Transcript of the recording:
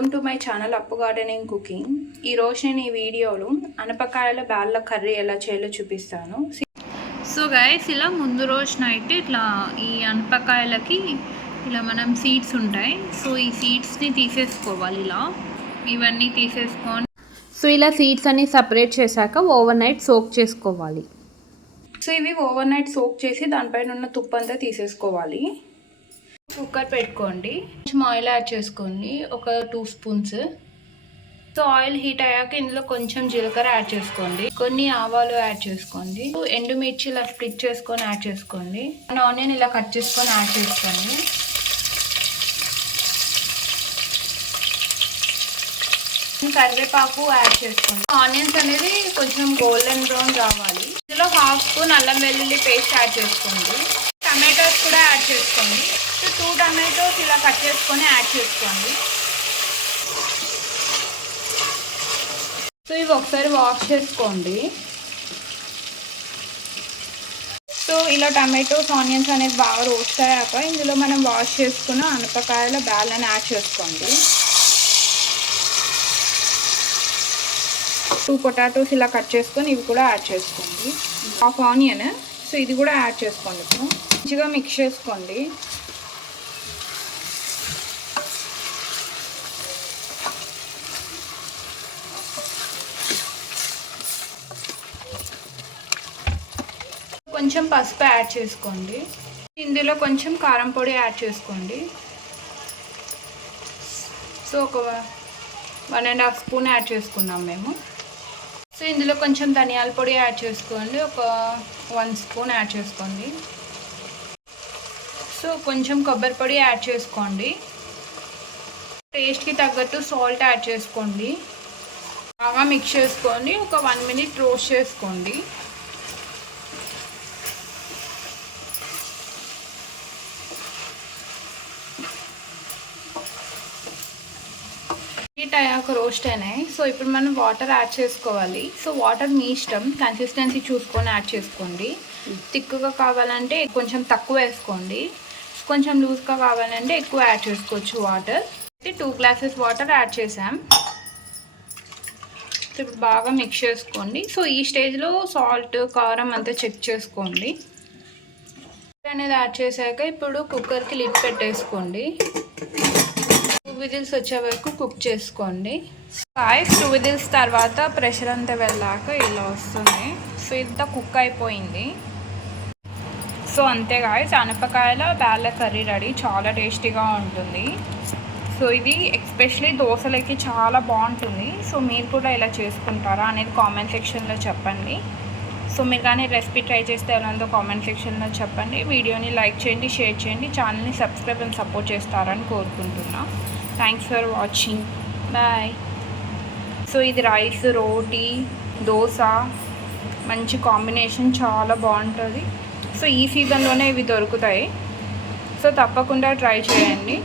Welcome to my channel అప్పు gardening cooking. ఈరోజు నేను ఈ వీడియోలో అనపకాయల బ్యాళ్ళ కర్రీ ఎలా చేయాలో చూపిస్తాను. సో గైస్, ఇలా ముందు రోజు నైట్ ఇట్లా ఈ అనపకాయలకి ఇలా మనం సీడ్స్ ఉంటాయి. సో ఈ సీడ్స్ని తీసేసుకోవాలి. ఇలా ఇవన్నీ తీసేసుకొని సో ఇలా సీడ్స్ అన్ని సపరేట్ చేశాక ఓవర్ నైట్ సోక్ చేసుకోవాలి. సో ఇవి ఓవర్ నైట్ సోక్ చేసి దానిపైన ఉన్న తుప్పంతా తీసేసుకోవాలి. కుక్కర్ పెట్టుకోండి, కొంచెం ఆయిల్ యాడ్ చేసుకోండి, ఒక 2 స్పూన్స్. సో ఆయిల్ హీట్ అయ్యాక ఇందులో కొంచెం జీలకర్ర యాడ్ చేసుకోండి, కొన్ని ఆవాలు యాడ్ చేసుకోండి, ఎండుమిర్చి ఇలా స్ప్లిట్ చేసుకొని యాడ్ చేసుకోండి, ఆనియన్ ఇలా కట్ చేసుకొని యాడ్ చేసుకోండి. కరివేపాకు యాడ్ చేసుకోండి. ఆనియన్స్ అనేది కొంచెం గోల్డెన్ బ్రౌన్ రావాలి. ఇందులో 1/2 స్పూన్ అల్లం వెల్లుల్లి పేస్ట్ యాడ్ చేసుకోండి. టమాటోస్ కూడా యాడ్ చేసుకోండి. సో 2 టమాటోస్ ఇలా కట్ చేసుకొని యాడ్ చేసుకోండి. సో ఇవి ఒకసారి వాష్ చేసుకోండి. సో ఇలా టమాటోస్ ఆనియన్స్ అనేది బాగా రోస్ట్ అయ్యాక ఇందులో మనం వాష్ చేసుకున్న అనపకాయల బ్యాళ్ళని యాడ్ చేసుకోండి. 2 పొటాటోస్ ఇలా కట్ చేసుకొని ఇవి కూడా యాడ్ చేసుకోండి. 1/2 ఆనియన్, సో ఇది కూడా యాడ్ చేసుకోండి. మంచిగా మిక్స్ చేసుకోండి. కొంచెం పసుపు యాడ్ చేసుకోండి. ఇందులో కొంచెం కారం పొడి యాడ్ చేసుకోండి. సో ఒక 1.5 స్పూన్ యాడ్ చేసుకున్నాం మేము. సో ఇందులో కొంచెం ధనియాల పొడి యాడ్ చేసుకోండి, ఒక 1 స్పూన్ యాడ్ చేసుకోండి. సో కొంచెం కొబ్బరి పొడి యాడ్ చేసుకోండి. టేస్ట్కి తగ్గట్టు సాల్ట్ యాడ్ చేసుకోండి. బాగా మిక్స్ చేసుకోండి. ఒక 1 మినిట్ రోస్ట్ చేసుకోండి. హీట్ అయ్యాక రోస్ట్ అయినాయి. సో ఇప్పుడు మనం వాటర్ యాడ్ చేసుకోవాలి. సో వాటర్ మీ ఇష్టం, కన్సిస్టెన్సీ చూసుకొని యాడ్ చేసుకోండి. థిక్గా కావాలంటే కొంచెం తక్కువ వేసుకోండి, కొంచెం లూజ్గా కావాలంటే ఎక్కువ యాడ్ చేసుకోవచ్చు వాటర్. 2 గ్లాసెస్ వాటర్ యాడ్ చేసాం. ఇప్పుడు బాగా మిక్స్ చేసుకోండి. సో ఈ స్టేజ్లో సాల్ట్ కారం అంతా చెక్ చేసుకోండి. అనేది యాడ్ చేశాక ఇప్పుడు కుక్కర్కి లిడ్ పెట్టేసుకోండి. 2 విజిల్స్ వచ్చే వరకు కుక్ చేసుకోండి. 2 విజిల్స్ తర్వాత ప్రెషర్ అంతా వెళ్ళాక ఇలా వస్తుంది. సో ఇంత కుక్ అయిపోయింది. సో అంతే గాయ్స్, అనపకాయల బ్యాళ్ళ కర్రీ రెడీ. చాలా టేస్టీగా ఉంటుంది. సో ఇది ఎస్పెషలీ దోశలకి చాలా బాగుంటుంది. సో మీరు కూడా ఇలా చేసుకుంటారా అనేది కామెంట్ సెక్షన్లో చెప్పండి. సో మీరు కానీ రెసిపీ ట్రై చేస్తే ఎలా ఉందో కామెంట్ సెక్షన్లో చెప్పండి. వీడియోని లైక్ చేయండి, షేర్ చేయండి, ఛానల్ని సబ్స్క్రైబ్ అండ్ సపోర్ట్ చేస్తారని కోరుకుంటున్నా. Thanks for watching. Bye. So ఇది రైస్, రోటీ, దోశ మంచి కాంబినేషన్, చాలా బాగుంటుంది. సో ఈ సీజన్లోనే ఇవి దొరుకుతాయి. సో తప్పకుండా ట్రై చేయండి.